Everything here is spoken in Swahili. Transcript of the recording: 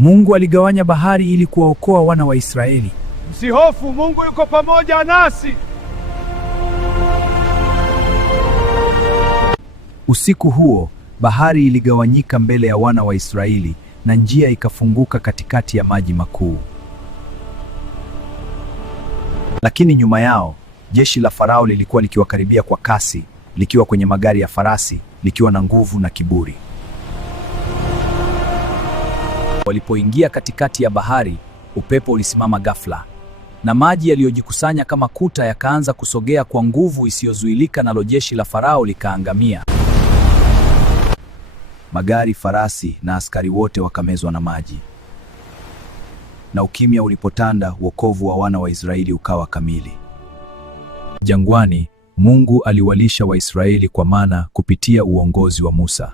Mungu aligawanya bahari ili kuwaokoa wana wa Israeli. Msihofu, Mungu yuko pamoja nasi. Usiku huo, bahari iligawanyika mbele ya wana wa Israeli na njia ikafunguka katikati ya maji makuu. Lakini nyuma yao, jeshi la Farao lilikuwa likiwakaribia kwa kasi, likiwa kwenye magari ya farasi, likiwa na nguvu na kiburi. Walipoingia katikati ya bahari, upepo ulisimama ghafla, na maji yaliyojikusanya kama kuta yakaanza kusogea kwa nguvu isiyozuilika, nalo jeshi la Farao likaangamia. Magari, farasi na askari wote wakamezwa na maji. Na ukimya ulipotanda, wokovu wa wana wa Israeli ukawa kamili. Jangwani, Mungu aliwalisha Waisraeli kwa mana kupitia uongozi wa Musa.